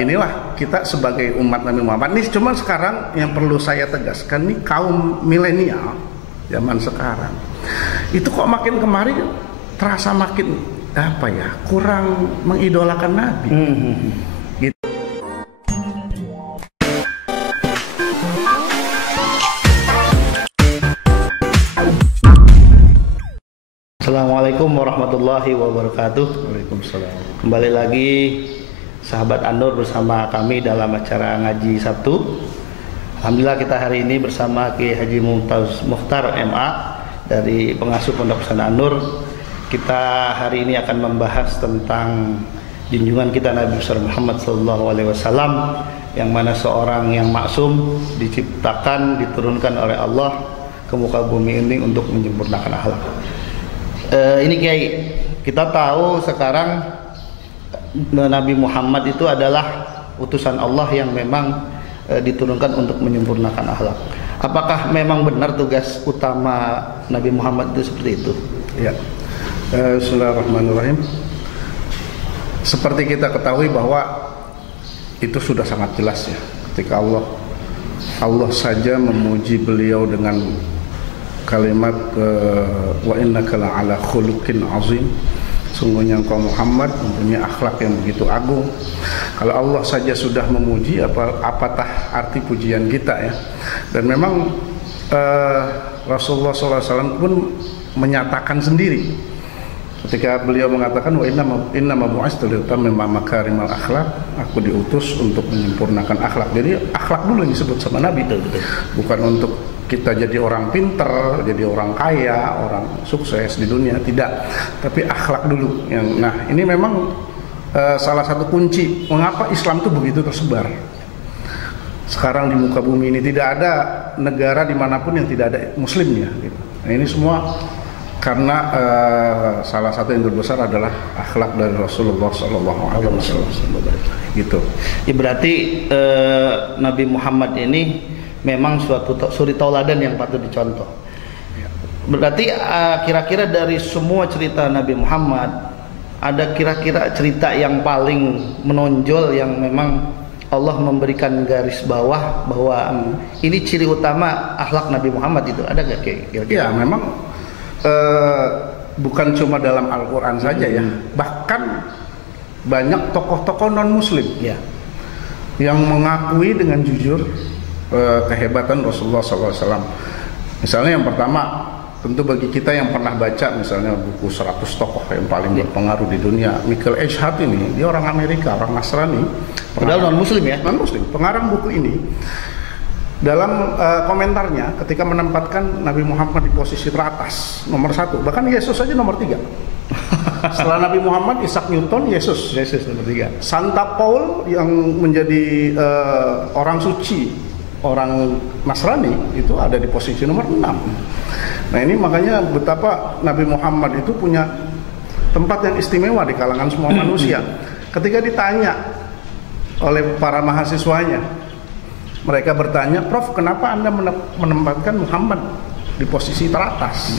inilah kita sebagai umat Nabi Muhammad. Ini cuma sekarang yang perlu saya tegaskan, nih kaum milenial zaman sekarang itu kok makin kemari terasa makin apa ya, kurang mengidolakan Nabi. Gitu. Assalamualaikum warahmatullahi wabarakatuh. Waalaikumsalam. Kembali lagi sahabat An-Nur bersama kami dalam acara ngaji Sabtu. Alhamdulillah kita hari ini bersama Kiai Haji Mumtaz Mukhtar MA dari pengasuh Pondok Pesantren An-Nur. Kita hari ini akan membahas tentang junjungan kita Nabi Muhammad SAW, yang mana seorang yang maksum diciptakan, diturunkan oleh Allah ke muka bumi ini untuk menyempurnakan akhlak. Ini Kiai, kita tahu sekarang Nabi Muhammad itu adalah utusan Allah yang memang diturunkan untuk menyempurnakan akhlak. Apakah memang benar tugas utama Nabi Muhammad itu seperti itu? Ya. Bismillahirrahmanirrahim. Seperti kita ketahui bahwa itu sudah sangat jelas ya, ketika Allah saja memuji beliau dengan kalimat wa innaka la'ala khuluqin azim, sungguhnya engkau Muhammad mempunyai akhlak yang begitu agung. Kalau Allah saja sudah memuji, apatah arti pujian kita ya. Dan memang Rasulullah SAW pun menyatakan sendiri ketika beliau mengatakan wa inna ma bu'istu liutammima makarimal akhlak, aku diutus untuk menyempurnakan akhlak. Jadi akhlak dulu yang disebut sama Nabi, bukan untuk kita jadi orang pinter, jadi orang kaya, orang sukses di dunia, tidak. Tapi akhlak dulu. Nah, ini memang salah satu kunci mengapa Islam itu begitu tersebar. Sekarang di muka bumi ini tidak ada negara dimanapun yang tidak ada Muslimnya. Gitu. Nah, ini semua karena salah satu yang terbesar adalah akhlak dari Rasulullah SAW. Gitu. Ya, berarti Nabi Muhammad ini memang suatu suri tauladan yang patut dicontoh. Berarti kira-kira dari semua cerita Nabi Muhammad, ada kira-kira cerita yang paling menonjol yang memang Allah memberikan garis bawah bahwa ini ciri utama akhlak Nabi Muhammad itu, ada nggak kira-kira? Ya, memang bukan cuma dalam Al-Quran saja ya, bahkan banyak tokoh-tokoh non-Muslim ya yang mengakui dengan jujur kehebatan Rasulullah SAW. Misalnya yang pertama, tentu bagi kita yang pernah baca misalnya buku 100 tokoh yang paling berpengaruh di dunia, Michael H. ini, dia orang Amerika, orang Nasrani, padahal non-Muslim ya? Non-Muslim, pengarang buku ini. Dalam komentarnya ketika menempatkan Nabi Muhammad di posisi teratas, nomor 1, bahkan Yesus saja nomor 3. Setelah Nabi Muhammad, Isaac Newton, Yesus nomor 3. Santa Paul yang menjadi orang suci, orang Nasrani, itu ada di posisi nomor 6. Nah, ini makanya betapa Nabi Muhammad itu punya tempat yang istimewa di kalangan semua manusia. Ketika ditanya oleh para mahasiswanya, mereka bertanya, "Prof, kenapa Anda menempatkan Muhammad di posisi teratas?"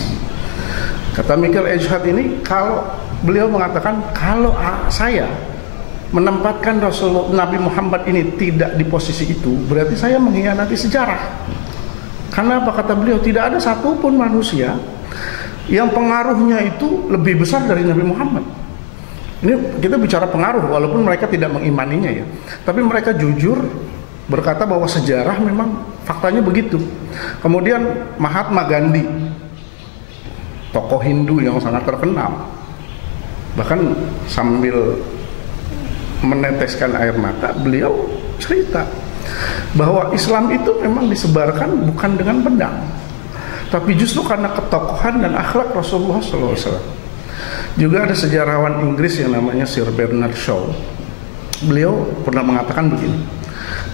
Kata Michael H. ini, kalau beliau mengatakan, kalau saya menempatkan Rasulullah Nabi Muhammad ini tidak di posisi itu, berarti saya mengkhianati sejarah. Karena apa, kata beliau, tidak ada satupun manusia yang pengaruhnya itu lebih besar dari Nabi Muhammad. Ini kita bicara pengaruh, walaupun mereka tidak mengimaninya ya, tapi mereka jujur berkata bahwa sejarah memang faktanya begitu. Kemudian Mahatma Gandhi, tokoh Hindu yang sangat terkenal, bahkan sambil meneteskan air mata, beliau cerita bahwa Islam itu memang disebarkan bukan dengan pedang, tapi justru karena ketokohan dan akhlak Rasulullah SAW. Juga ada sejarawan Inggris yang namanya Sir Bernard Shaw. Beliau pernah mengatakan begini,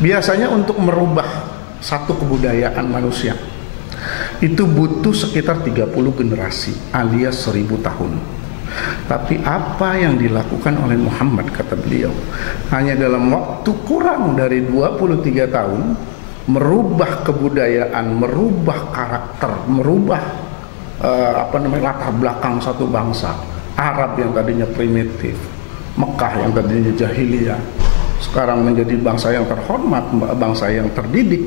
biasanya untuk merubah satu kebudayaan manusia itu butuh sekitar 30 generasi alias 1000 tahun. Tapi apa yang dilakukan oleh Muhammad, kata beliau, hanya dalam waktu kurang dari 23 tahun merubah kebudayaan, merubah karakter, merubah latar belakang satu bangsa. Arab yang tadinya primitif, Mekah yang tadinya jahiliyah, sekarang menjadi bangsa yang terhormat, bangsa yang terdidik,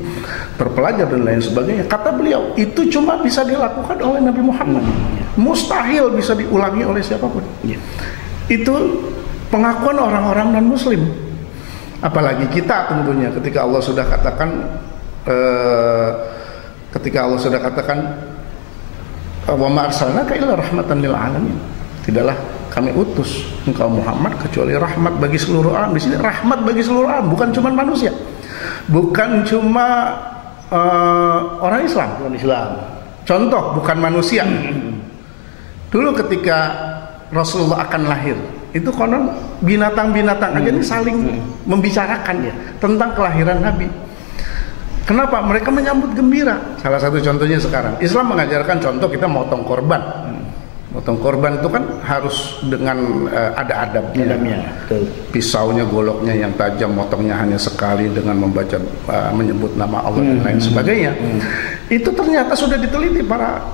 terpelajar dan lain sebagainya. Kata beliau, itu cuma bisa dilakukan oleh Nabi Muhammad. Mustahil bisa diulangi oleh siapapun. Itu pengakuan orang-orang non-muslim. Apalagi kita tentunya ketika Allah sudah katakan wa ma arsalnaka illa rahmatan lil alamin. Tidaklah kami utus engkau Muhammad kecuali rahmat bagi seluruh alam. Di sini rahmat bagi seluruh alam, bukan cuma manusia, bukan cuma orang Islam. Contoh, bukan manusia. Dulu ketika Rasulullah akan lahir, itu konon binatang-binatang aja nih saling membicarakan tentang kelahiran Nabi. Kenapa? Mereka menyambut gembira. Salah satu contohnya sekarang, Islam mengajarkan contoh kita motong korban. Motong korban itu kan harus dengan ada adabnya. Pisaunya, goloknya yang tajam, motongnya hanya sekali dengan membaca menyebut nama Allah dan lain sebagainya. Itu ternyata sudah diteliti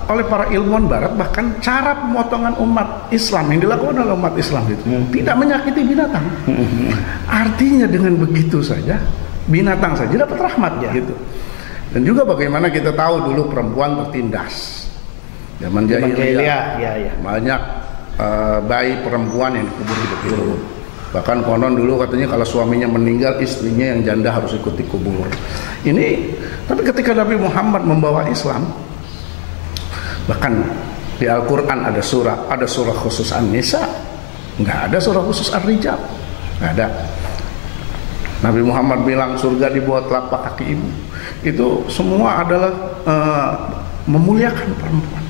oleh para ilmuwan Barat, bahkan cara pemotongan umat Islam yang dilakukan oleh umat Islam itu tidak menyakiti binatang. Artinya dengan begitu saja binatang saja dapat rahmat gitu. Dan juga bagaimana kita tahu dulu perempuan tertindas. Zaman jahiliyah banyak bayi perempuan yang dikubur hidup-hidup. Bahkan konon dulu katanya kalau suaminya meninggal, istrinya yang janda harus ikut dikubur. Tapi ketika Nabi Muhammad membawa Islam, bahkan di Al-Quran ada surah khusus An-Nisa, nggak ada surah khusus Ar-Rijal, nggak ada. Nabi Muhammad bilang surga di bawah telapak kaki ibu. Itu semua adalah memuliakan perempuan.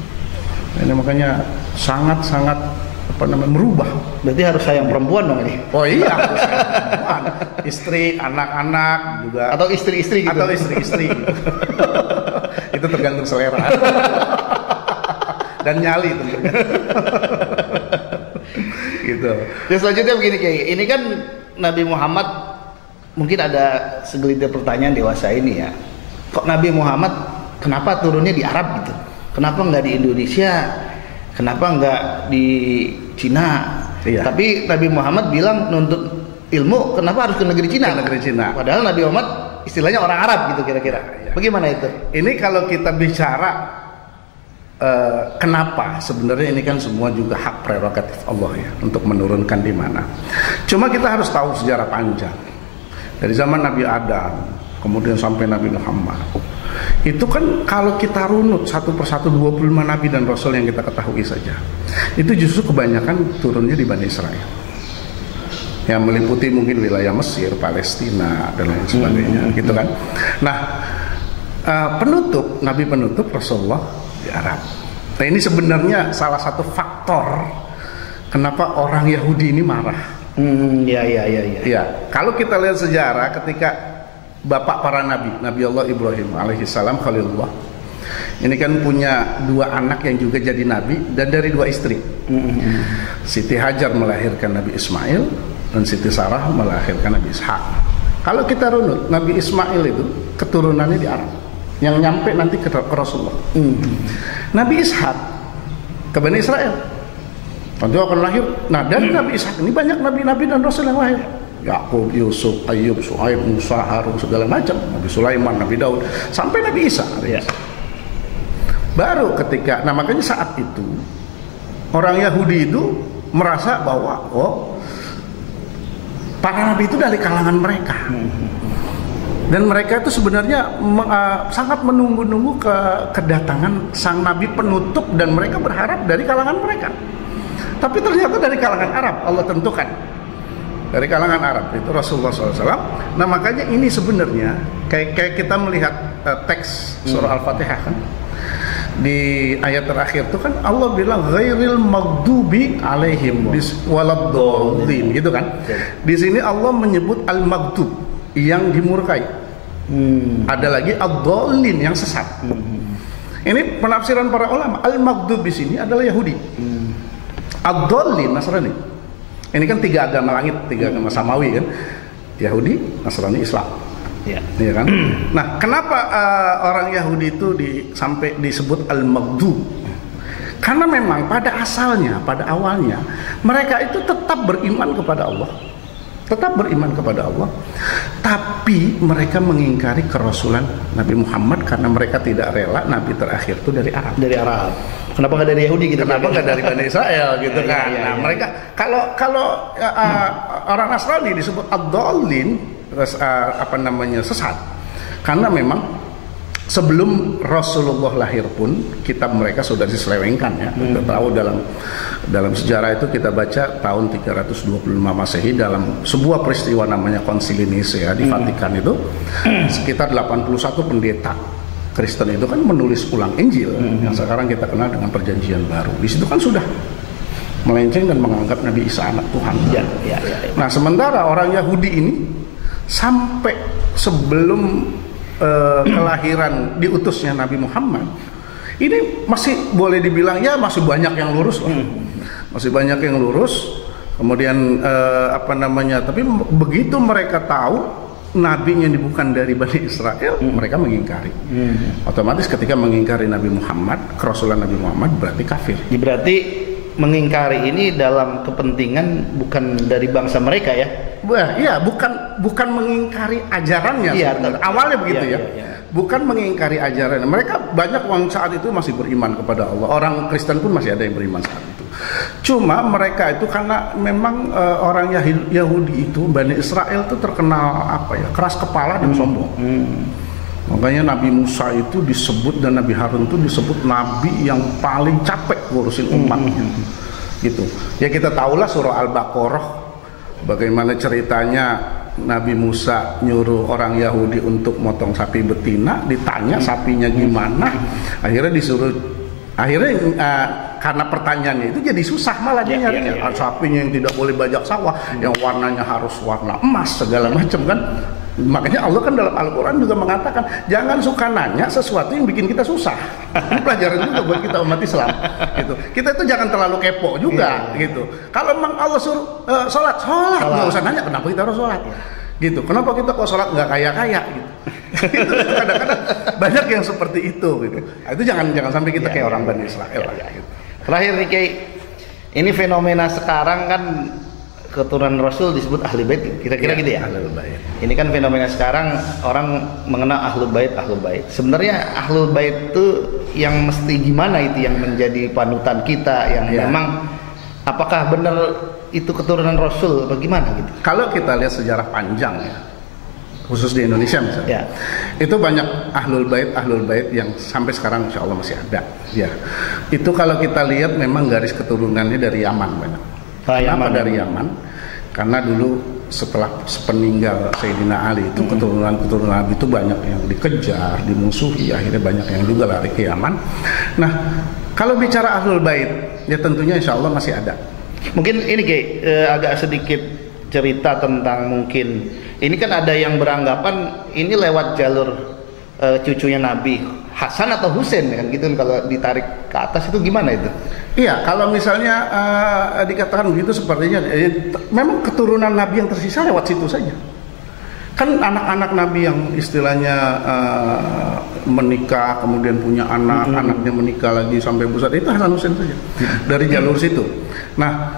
Ini makanya sangat-sangat merubah. Berarti harus sayang perempuan dong ini. Oh iya, harus sayang perempuan. Istri, anak-anak juga. Atau istri-istri gitu. Atau istri-istri. Itu tergantung selera. Dan nyali tentunya. Gitu. Terus selanjutnya begini Kiai. Ini kan Nabi Muhammad, mungkin ada segelintir pertanyaan dewasa ini ya. Kok Nabi Muhammad kenapa turunnya di Arab gitu? Kenapa nggak di Indonesia? Kenapa nggak di Cina? Iya. Tapi Nabi Muhammad bilang nuntut ilmu, kenapa harus ke negeri Cina? Ke negeri Cina. Padahal Nabi Muhammad istilahnya orang Arab gitu kira-kira. Iya. Bagaimana itu? Ini kalau kita bicara kenapa, sebenarnya ini kan semua juga hak prerogatif Allah ya untuk menurunkan di mana. Cuma kita harus tahu sejarah panjang dari zaman Nabi Adam kemudian sampai Nabi Muhammad. Itu kan kalau kita runut satu persatu 25 nabi dan rasul yang kita ketahui saja, itu justru kebanyakan turunnya di Bani Israel, yang meliputi mungkin wilayah Mesir, Palestina dan lain sebagainya, gitu kan. Nah, nabi penutup Rasulullah di Arab. Nah, ini sebenarnya salah satu faktor kenapa orang Yahudi ini marah. Ya, kalau kita lihat sejarah ketika bapak para Nabi Allah Ibrahim alaihissalam Khalilullah, ini kan punya dua anak yang juga jadi nabi dan dari dua istri. Siti Hajar melahirkan Nabi Ismail dan Siti Sarah melahirkan Nabi Ishak. Kalau kita runut, Nabi Ismail itu keturunannya di Arab yang nyampe nanti ke Rasulullah. Nabi Ishak ke Bani Israel, nanti akan lahir. Nah, dari Nabi Ishak ini banyak nabi-nabi dan rasul yang lahir. Yakub, Yusuf, Ayub, Suhaib, Musa, Harun, segala macam. Nabi Sulaiman, Nabi Daud, sampai Nabi Isa. Ya. Baru ketika, nah makanya saat itu orang Yahudi itu merasa bahwa para nabi itu dari kalangan mereka. Dan mereka itu sebenarnya sangat menunggu-nunggu kedatangan sang nabi penutup dan mereka berharap dari kalangan mereka. Tapi ternyata dari kalangan Arab Allah tentukan. Dari kalangan Arab itu Rasulullah SAW. Nah makanya ini sebenarnya kayak kita melihat teks surah Al-Fatihah kan, di ayat terakhir itu kan Allah bilang ghairil maghdubi alaihim waladdallin gitu kan. Di sini Allah menyebut al-maghdub yang dimurkai. Ada lagi ad-dallin yang sesat. Ini penafsiran para ulama. Al-maghdub di sini adalah Yahudi. Ad-dallin Nasrani. Ini kan tiga agama langit, tiga agama samawi kan, Yahudi, Nasrani, Islam. Ya kan? Nah, kenapa orang Yahudi itu sampai disebut al-maghdub? Karena memang pada asalnya, pada awalnya mereka itu tetap beriman kepada Allah. tetap beriman kepada Allah, tapi mereka mengingkari kerasulan Nabi Muhammad karena mereka tidak rela Nabi terakhir itu dari Arab. Dari Arab. Kenapa nggak dari Yahudi gitu? Kenapa nggak dari Bani Israel gitu kan? Nah, mereka kalau orang Nasrani disebut ad-dallin, sesat. Karena memang sebelum Rasulullah lahir pun kitab mereka sudah diselewengkan ya. Kita tahu dalam sejarah itu kita baca tahun 325 Masehi dalam sebuah peristiwa namanya Konsili Nisea di Vatikan itu sekitar 81 pendeta Kristen itu kan menulis ulang Injil yang sekarang kita kenal dengan Perjanjian Baru. Di situ kan sudah melenceng dan menganggap Nabi Isa anak Tuhan. Ya. Nah, sementara orang Yahudi ini sampai sebelum kelahiran diutusnya Nabi Muhammad, ini masih boleh dibilang ya masih banyak yang lurus loh. Masih banyak yang lurus. Kemudian tapi begitu mereka tahu nabinya bukan dari Bani Israel, mereka mengingkari. Otomatis ketika mengingkari Nabi Muhammad, kerasulan Nabi Muhammad berarti kafir. Berarti mengingkari ini dalam kepentingan bukan dari bangsa mereka ya? Iya, bukan mengingkari ajarannya. Iya, awalnya begitu ya. Iya. Bukan mengingkari ajaran. Mereka banyak orang saat itu masih beriman kepada Allah. Orang Kristen pun masih ada yang beriman saat itu. Cuma mereka itu karena memang orang Yahudi itu, Bani Israel itu terkenal keras kepala dan sombong. Makanya Nabi Musa itu disebut dan Nabi Harun itu disebut nabi yang paling capek ngurusin umatnya. Gitu. Ya kita tahulah surah Al-Baqarah bagaimana ceritanya Nabi Musa nyuruh orang Yahudi untuk motong sapi betina, ditanya sapinya gimana, akhirnya karena pertanyaannya itu jadi susah malah dia nyarinya. Sapinya yang tidak boleh bajak sawah, yang warnanya harus warna emas segala macam kan. Makanya Allah kan dalam Al-Quran juga mengatakan jangan suka nanya sesuatu yang bikin kita susah. Ini pelajaran juga buat kita umat Islam. Gitu. Kita itu jangan terlalu kepo juga. Gitu. Kalau memang Allah suruh sholat, nggak usah nanya kenapa kita harus sholat. Gitu. Kenapa kita kok sholat nggak kaya-kaya? Gitu. Itu kadang-kadang banyak yang seperti itu. Gitu. Nah, itu jangan sampai kita kayak orang Bani Israel. Gitu. Terakhir nih Kiai, ini fenomena sekarang kan keturunan Rasul disebut ahli bait, kira-kira gitu ya. Ahlul bait. Ini kan fenomena sekarang orang mengenal ahlul bait. Sebenarnya ahlul bait itu yang mesti gimana itu yang menjadi panutan kita yang memang apakah benar itu keturunan Rasul bagaimana gitu? Kalau kita lihat sejarah panjang ya, khusus di Indonesia misalnya, itu banyak ahlul bait yang sampai sekarang insya Allah masih ada. Ya, itu kalau kita lihat memang garis keturunannya dari Yaman banyak. Kenapa dari Yaman? Karena dulu setelah sepeninggal Sayyidina Ali itu keturunan Nabi itu banyak yang dikejar, dimusuhi, akhirnya banyak yang juga lari ke Yaman. Nah, kalau bicara ahlul bait, ya tentunya insya Allah masih ada. Mungkin ini agak sedikit cerita tentang mungkin ini kan ada yang beranggapan ini lewat jalur cucunya Nabi Hasan atau Husain kan gitu, kalau ditarik ke atas itu gimana itu? Iya, kalau misalnya dikatakan begitu sepertinya memang keturunan Nabi yang tersisa lewat situ saja. Kan anak-anak Nabi yang istilahnya menikah kemudian punya anak, anaknya menikah lagi sampai besar itu Hasan Husain saja dari jalur situ. Nah,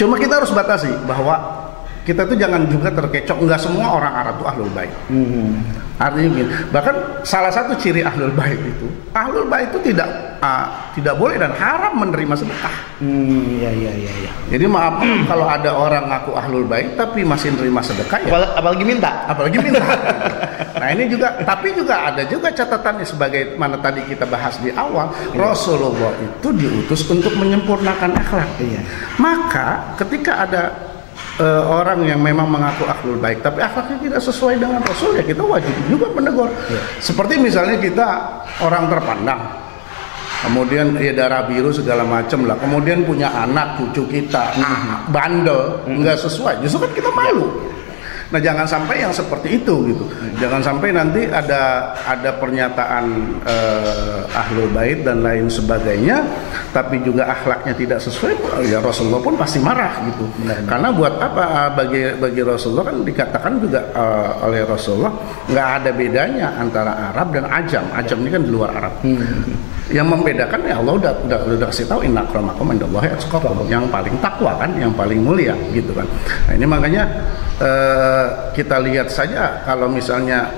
cuma kita harus batasi bahwa kita tuh jangan juga terkecoh, nggak semua orang Arab itu ahlul bait. Artinya gini, bahkan salah satu ciri ahlul bait itu tidak boleh dan haram menerima sedekah. Iya. Jadi maaf kalau ada orang ngaku ahlul bait tapi masih menerima sedekah ya. Apalagi minta. Nah ini juga, tapi juga ada juga catatannya sebagai mana tadi kita bahas di awal, Rasulullah itu diutus untuk menyempurnakan akhlak. Iya. Maka ketika ada orang yang memang mengaku ahlul bait tapi akhlaknya tidak sesuai dengan Rasul, ya kita wajib juga menegur. Seperti misalnya kita orang terpandang, kemudian ya darah biru segala macam lah, kemudian punya anak cucu kita bandel, nggak sesuai, justru kan kita malu. Nah, jangan sampai yang seperti itu gitu. Jangan sampai nanti ada pernyataan ahlul bait dan lain sebagainya, tapi juga akhlaknya tidak sesuai. Ya Rasulullah pun pasti marah gitu. Karena buat apa? Bagi Rasulullah kan dikatakan juga oleh Rasulullah nggak ada bedanya antara Arab dan Ajam. Ajam ini kan di luar Arab. Yang membedakan ya Allah udah kasih tahu inna akramakum indallahi atqakum, yang paling takwa kan, yang paling mulia gitu kan. Nah, ini makanya kita lihat saja kalau misalnya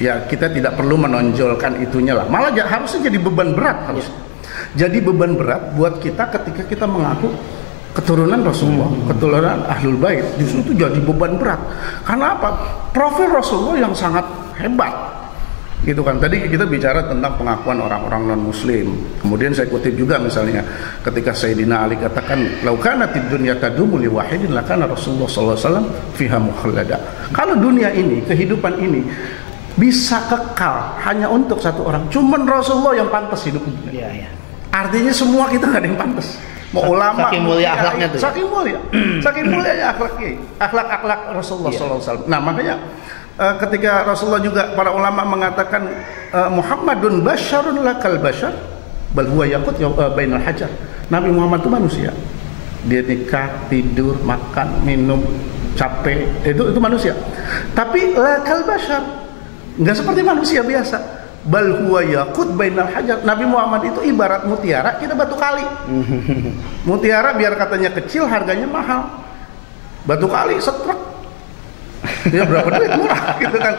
ya kita tidak perlu menonjolkan itunya lah, malah harusnya jadi beban berat, harus jadi beban berat buat kita ketika kita mengaku keturunan Rasulullah, keturunan Ahlul Bait, justru itu jadi beban berat. Karena apa? Profil Rasulullah yang sangat hebat gitu kan. Tadi kita bicara tentang pengakuan orang-orang non-muslim, kemudian saya kutip juga misalnya ketika Sayyidina Ali katakan laukanatid dunya tadumu li wahidin lakana Rasulullah sallallahu alaihi wasallam fiha mukhallada. Kalau dunia ini, kehidupan ini bisa kekal hanya untuk satu orang, cuman Rasulullah yang pantas hidup di dunia. Artinya semua kita nggak ada yang pantas. Mau ulama, saking mulia akhlaknya tuh. Saking mulianya akhlak Rasulullah sallallahu alaihi wasallam. Nah, makanya ketika Rasulullah juga, para ulama mengatakan Muhammadun basyarun lakal basyar bal huwa yaqut bainal hajar. Nabi Muhammad itu manusia. Dia nikah, tidur, makan, minum, capek, itu manusia. Tapi lakal basyar, enggak seperti manusia biasa. Bal huwa yaqut bainal hajar. Nabi Muhammad itu ibarat mutiara, kita batu kali. Mutiara biar katanya kecil, harganya mahal. Batu kali setrek, ya berapa duit, murah gitu kan.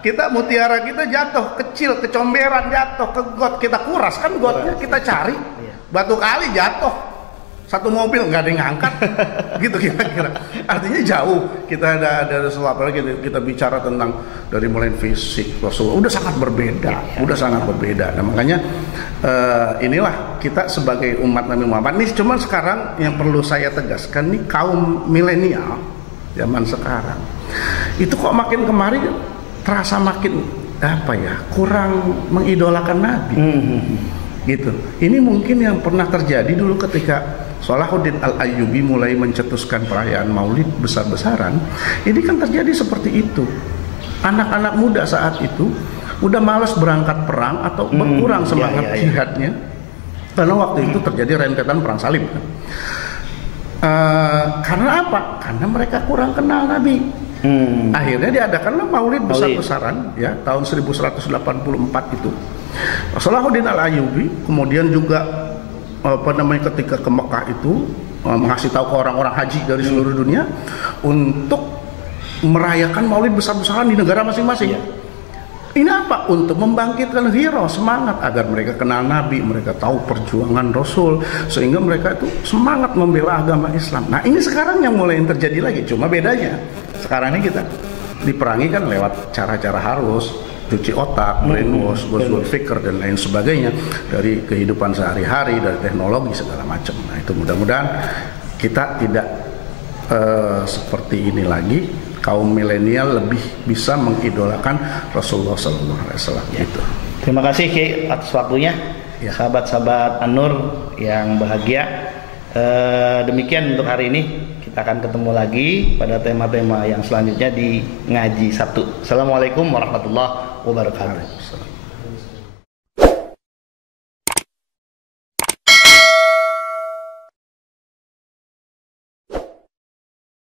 Kita mutiara kita jatuh kecil, kecomberan jatuh ke got, kita kuras kan gotnya, kita cari. Batu kali jatuh, satu mobil nggak ada yang ngangkat gitu kira-kira. Artinya jauh. Kita ada Rasulullah, apalagi kita bicara tentang dari mulai fisik Rasulullah udah sangat berbeda, Nah, makanya inilah kita sebagai umat Nabi Muhammad. Ini cuma sekarang yang perlu saya tegaskan nih, kaum milenial zaman sekarang itu kok makin kemari terasa makin apa ya, kurang mengidolakan Nabi gitu. Ini mungkin yang pernah terjadi dulu ketika Salahuddin Al-Ayyubi mulai mencetuskan perayaan Maulid besar-besaran. Ini kan terjadi seperti itu. Anak-anak muda saat itu udah malas berangkat perang atau berkurang semangat jihadnya, karena waktu itu terjadi rentetan perang salib kan. Karena apa? Karena mereka kurang kenal Nabi. Akhirnya diadakanlah Maulid besar-besaran ya tahun 1184 itu. Salahuddin Al-Ayyubi kemudian juga ketika ke Mekah itu mengasih tahu ke orang-orang haji dari seluruh dunia untuk merayakan Maulid besar-besaran di negara masing-masing. Ini apa? Untuk membangkitkan hero, semangat agar mereka kenal Nabi, mereka tahu perjuangan Rasul, sehingga mereka itu semangat membela agama Islam. Nah, ini sekarang yang mulai terjadi lagi. Cuma bedanya sekarang ini kita diperangi kan lewat cara-cara halus, cuci otak, brainwash, goswell fikir dan lain sebagainya, dari kehidupan sehari-hari, dari teknologi segala macam. Nah, itu mudah-mudahan kita tidak seperti ini lagi. Kaum milenial lebih bisa mengidolakan Rasulullah SAW. Gitu. Terima kasih Ki atas waktunya, sahabat-sahabat An-Nur yang bahagia. Demikian untuk hari ini. Kita akan ketemu lagi pada tema-tema yang selanjutnya di Ngaji Sabtu. Assalamualaikum warahmatullahi wabarakatuh.